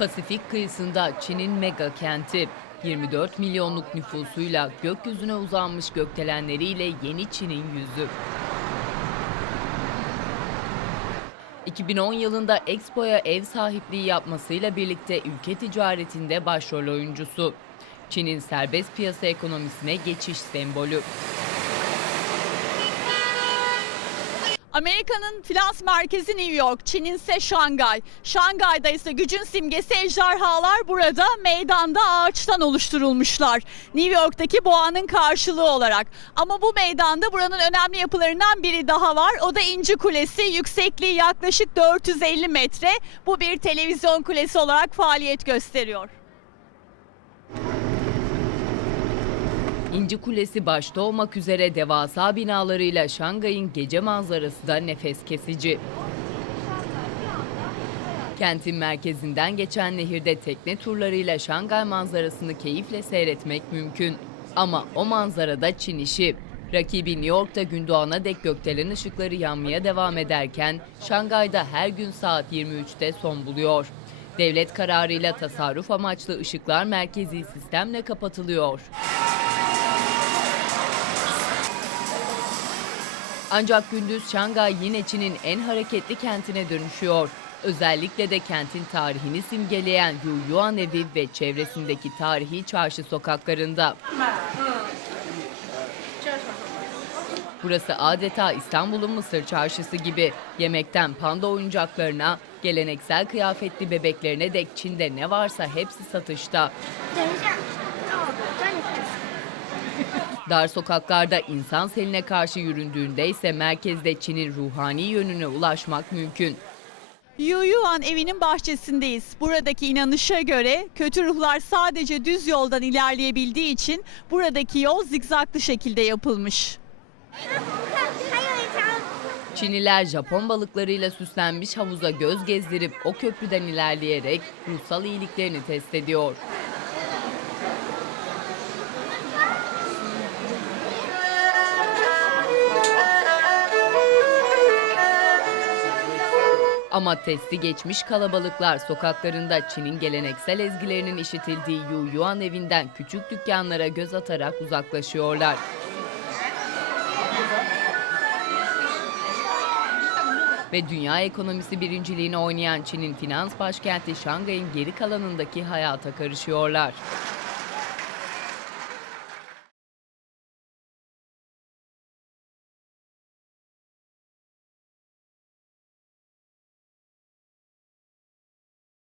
Pasifik kıyısında Çin'in mega kenti. 24 milyonluk nüfusuyla gökyüzüne uzanmış gökdelenleriyle yeni Çin'in yüzü. 2010 yılında Expo'ya ev sahipliği yapmasıyla birlikte ülke ticaretinde başrol oyuncusu. Çin'in serbest piyasa ekonomisine geçiş sembolü. Amerika'nın finans merkezi New York, Çin'in ise Şangay. Şangay'da ise gücün simgesi ejderhalar burada meydanda ağaçtan oluşturulmuşlar. New York'taki boğanın karşılığı olarak. Ama bu meydanda buranın önemli yapılarından biri daha var. O da İnci Kulesi. Yüksekliği yaklaşık 450 metre. Bu bir televizyon kulesi olarak faaliyet gösteriyor. İnci Kulesi başta olmak üzere devasa binalarıyla Şangay'ın gece manzarası da nefes kesici. Kentin merkezinden geçen nehirde tekne turlarıyla Şangay manzarasını keyifle seyretmek mümkün. Ama o manzarada Çin işi. Rakibi New York'ta gün doğana dek gökdelen ışıkları yanmaya devam ederken Şangay'da her gün saat 23'te son buluyor. Devlet kararıyla tasarruf amaçlı ışıklar merkezi sistemle kapatılıyor. Ancak gündüz Şangay yine Çin'in en hareketli kentine dönüşüyor. Özellikle de kentin tarihini simgeleyen Yuyuan Evi ve çevresindeki tarihi çarşı sokaklarında. Burası adeta İstanbul'un Mısır çarşısı gibi. Yemekten panda oyuncaklarına, geleneksel kıyafetli bebeklerine dek Çin'de ne varsa hepsi satışta. Dar sokaklarda insan seline karşı yüründüğünde ise merkezde Çin'in ruhani yönüne ulaşmak mümkün. Yuyuan evinin bahçesindeyiz. Buradaki inanışa göre kötü ruhlar sadece düz yoldan ilerleyebildiği için buradaki yol zikzaklı şekilde yapılmış. Çinliler Japon balıklarıyla süslenmiş havuza göz gezdirip o köprüden ilerleyerek ruhsal iyiliklerini test ediyor. Ama testi geçmiş kalabalıklar sokaklarında Çin'in geleneksel ezgilerinin işitildiği Yu Yuan evinden küçük dükkanlara göz atarak uzaklaşıyorlar. Ve dünya ekonomisi birinciliğini oynayan Çin'in finans başkenti Şangay'ın geri kalanındaki hayata karışıyorlar.